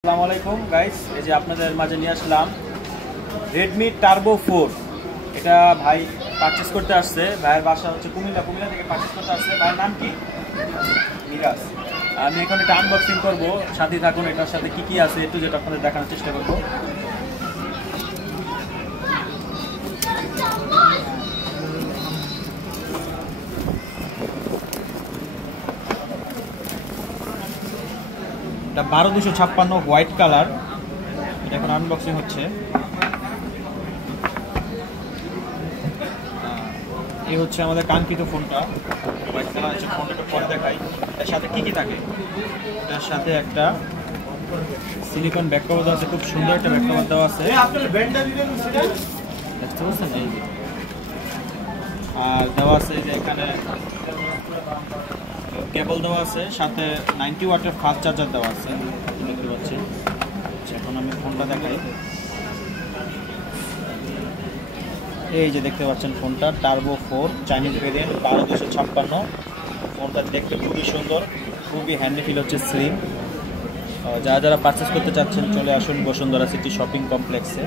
আসসালামু আলাইকুম গাইস, এই যে আপনাদের মাঝে নিয়ে আসলাম রেডমি টার্বো 4। এটা ভাই পারচেস করতে আসছে। ভাইয়ের বাসা হচ্ছে কুমিল্লা থেকে পারচেস করতে আসছে। ভাইয়ের নাম কি? মিরাজ। আমি এখন এটা আনবক্সিং করব, সাথে থাকুন। এটার সাথে কি কি আছে একটু যেটা আপনাদের দেখানোর চেষ্টা করব। এটা 12256 হোয়াইট কালার। এটা এখন আনবক্সিং হচ্ছে। এই হচ্ছে আমাদের কাঙ্ক্ষিত ফোনটা, হোয়াইট কালার হচ্ছে। ফোনটা একটু পরে দেখাই এর সাথে কি কি থাকে। এটার সাথে একটা সিলিকন ব্যাক কভার দেওয়া আছে, খুব সুন্দর একটা ব্যাক কভার দেওয়া আছে, দেখতে পাচ্ছেন এই যে। আর দেওয়া আছে যে এখানে কেবল দেওয়া আছে, সাথে 90 ওয়াটের ফাস্ট চার্জার দেওয়া আছে, দেখতে পাচ্ছেন। এখন আমি ফোনটা দেখাই। এই যে দেখতে পাচ্ছেন ফোনটা টার্বো 4 চাইনিজ ভেরিয়েন্ট 12256। ফোনটা দেখতে খুবই সুন্দর, খুবই হ্যান্ডি ফিল হচ্ছে, স্লিম। যারা যারা পারচেস করতে চাচ্ছেন চলে আসুন বসুন্ধরা সিটি শপিং কমপ্লেক্সে।